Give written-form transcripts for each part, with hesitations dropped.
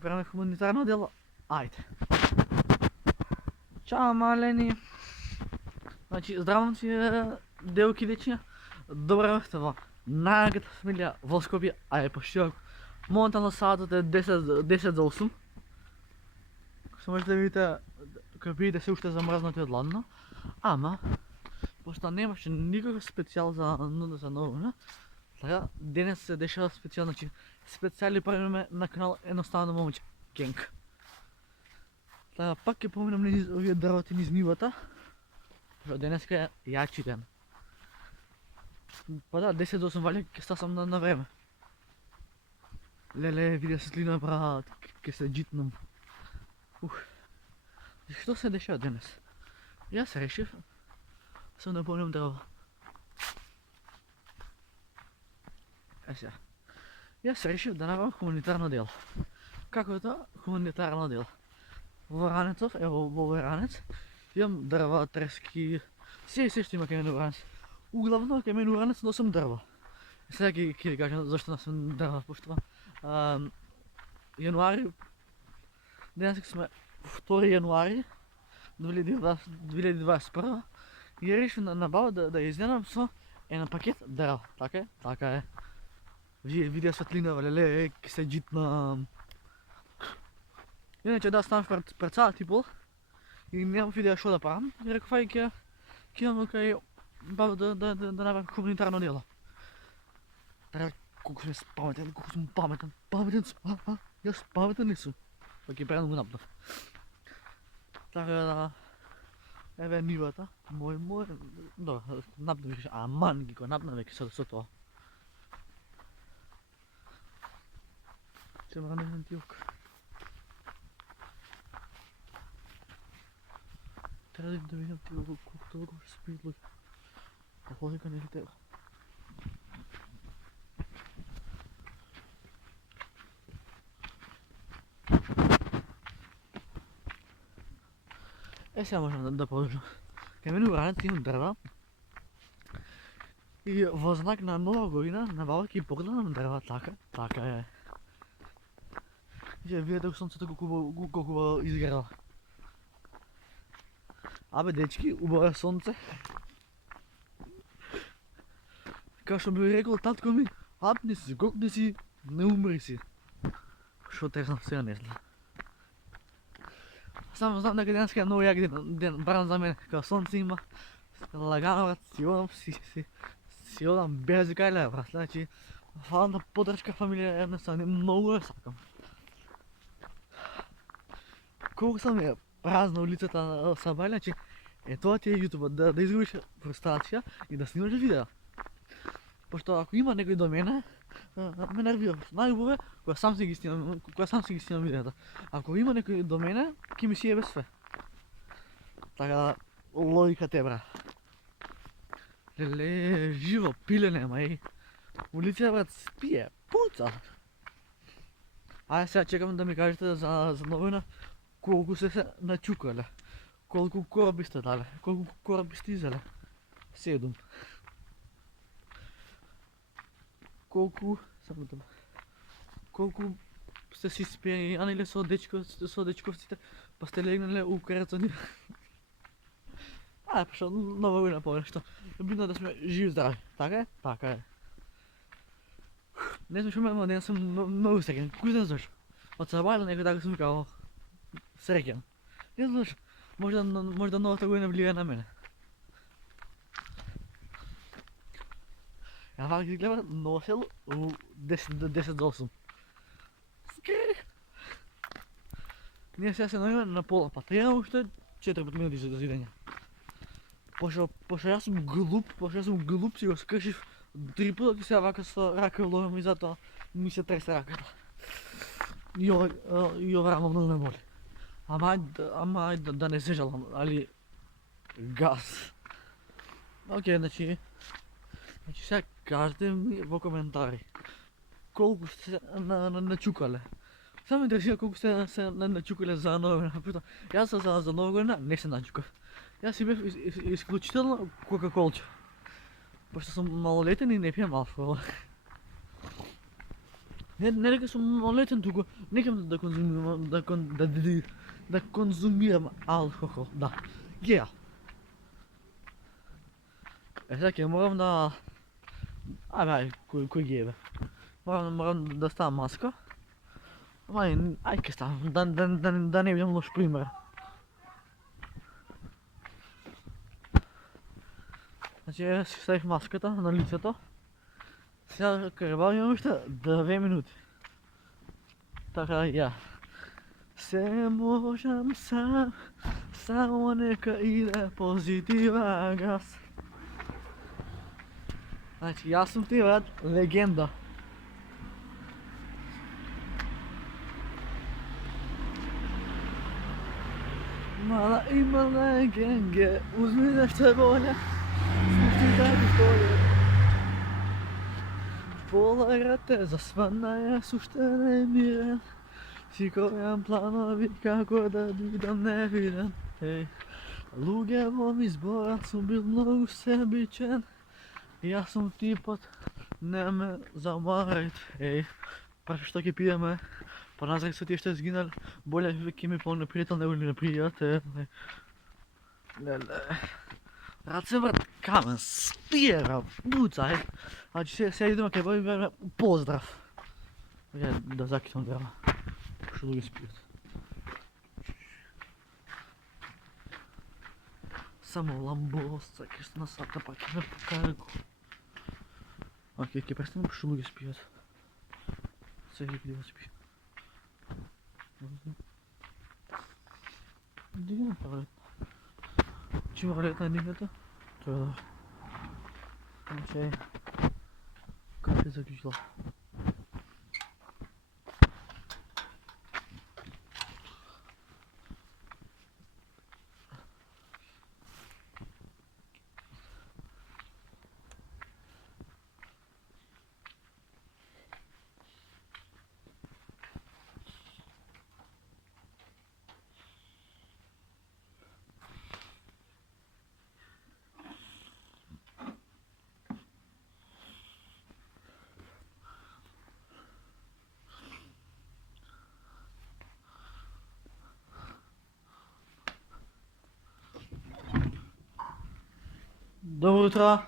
време хуманитарно дело. Айде. Чао, малени. Значи, здравам си, делки дечи. Добре вечерва. Най-гата фамилия в Скопие, а е почти ако. Моментално саатът е 10 за 8. Ще можете да видите капиите се още замръзнати от ладно. Ама, просто нямаше никакъв специал за новина. Така, денес се дешава специал, значи специали правиме на канал Едноставно момиче, Генг. Така, пак ќе поминам низ овие дрвати низ нивата. Денеска е јачи ден. Па да, 10 до 8 вали ќе стасам на време. Леле, видя светлина, брат, ќе се джитнам. Што се дешава денес? Јас решив се наполним дрва. Сега. Јас решив да направам хуманитарно дело. Како е тоа хуманитарно дело? Во Ранецов, ево во Ранец, имам дрва, трески, се што има кај мене во Ранец. Углавно кај мене во Ранец носам дрва. Сега ќе ви кажам зашто носам дрва, пошто јануари, денеска сме 2 јануари 2021 и решив на баба да изненам со еден пакет дрва. Така е. Видя светлина, леле, ќе се джитнам. Иначе да станав пред саат и пол и нямам идеја што да правам. И реков, ај ќе идам кај баба да направам хуманитарно дело. Така, колку сме паметен, колку сум паметен. Паметен сум, јас паметен ли сум? Па ќе предам го напнав. Така да, еве нивата, мој, добро, напнав веќе, аман ги го напнав веќе со тоа. Ќе мрам антиок. Трябва да видим колко толкова ще спият луѓе. А логика не ли теба? Сега можем да продължим. Кај мене во Ранец имам дрва. И во знак на нова година, на баба ќе погледам дрва, така е. Ќе видите како сонцето колку изгрела. Абе дечки, убаво е сонце. Како што би рекол татко ми, апни си, гокни си, не умри си. Што тезнам сега не знам. Само знам дека денеска е многу јак ден, барам за мене, како сонце има, лагано брат, си одам без кајле брат, значи, фална поддршка фамилија едноставно, многу ја сакам. Колку сам е празна улицата на Сабајле, значи, е тоа ти е YouTube, да изгубиш фрустрација и да снимаш видео. Пошто ако има некој до мене, ме нервира. Најубаво е кога сам си ги снимам видеото. Ако има некој до мене, ќе ми си ебе све. Така, логиката е брат. Леле, живо пилене, мај. Улицата брат спие, пуца. Ајде сега чекам да ми кажете за новина колку се начукале. Колку кораби сте дале, колку кораби сте изеле. 7. Колку сте си спијани со дечковците, па сте легнале у крецани. Пошто нова година повешто. Битно да сме живи здрави. Така е. Не сме шуме, ама денес сум многу среќен. Кој знае зашто? Од Сабајле некој така сум викал среќен. Не знам зашто. Може да новата година влијае на мене. Ја вак ги гледа Ново село 10 за 8. Ние сега се најме на пола пат. Имам уште 4-5 минути за зидење. Пошто јас сум глуп, си го скршив 3 пати сега вака со рака ловам и затоа ми се тресе раката. И ова рамо многу ме боли. Ама ајде да не се жалам, али газ. Океј, значи сега кажете ми во коментари колку сте начукале. Само интересира колку сте се начукале за нова година. Јас за нова година не се начукав. Јас си бев исклучително кока-колче. Пошто сум малолетен и не пијам алкохол. Не дека сум малолетен, туку некам да конзумирам, да конзумирам алкохол, да. Ја. Сега ќе морам да... Ајде, кој ги е бе? Морам да ставам маска. Ај ке ставам, да не бидам лош пример. Значи, ја си ставих маската на лицето. Сега кребавам уште 2 минути. Така, ја. Се можам сам, само нека иде позитивен газ. Значи, јас сум ти брат, легенда. Мала има легенге, узми нешто боле, спусти да пистоле. Поларате, засвана јас уште не мирен. Си кројам планови како да бидам невиден. Луѓе во ми зборат, сум бил многу себичен. Јас сум типот, не ме замарайте. Праши што ќе пиеме, по назрак се тие што сгинали, боле ќе ми по-непријател него или непријател. Леле. Раце брат, камен, спиера, буцај. Значи сега идеме кај баби, поздрав. Да закитам драма. Што луѓе спијат. Само ламбоса, ке на сата па ке ме покарако. Окей, ке престанем што луѓе спијат. Сега ќе да спи. Дигна паралетна. Чим паралетна е дигната? Тоа е добро. Значи, како е заклучила? Добро утро.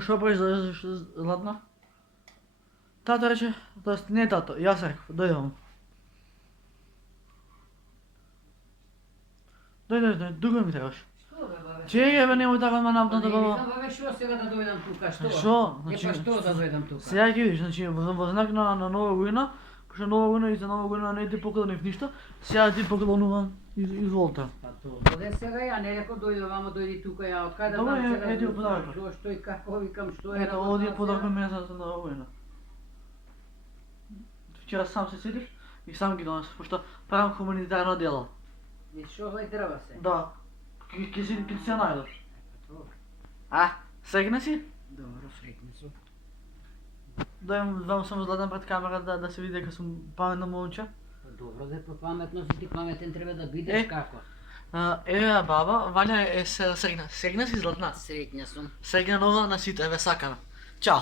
Шо правиш Златна? Тато рече, тоест не тато, јас реков, дојдам. Дојде, дуго ми требаш. Што бе, бабе? Чеј бе, немој така ме напна да баба. Бабе, што сега да дојдам тука, што? Шо? Па што да дојдам тука? Сега ќе видиш, значи во знак на нова година, пошто нова година и за нова година не ти поклонив ништо, сега ти поклонувам, изволте. Па тоа де сега ја не реков дојдов, ама дојди тука ја, од кај да Добре, знам сега еди го подарокот. што и како викам, што е Ето, овде е подарокот ми за нова година. Вчера сам се седив и сам ги донес, пошто правам хуманитарно дело. И што гој треба се? Да, ќе се најдов. Тоа. А, сегна си? Добро, среќни сум. Дојам само Златан пред камера да се види дека сум паметно момче. Па добро де паметно си ти паметен треба да бидеш како. Еве баба, Ваља е сегна. Сегна си Златна. Среќна сум. Сегна нова на сите, еве сакаме. Чао.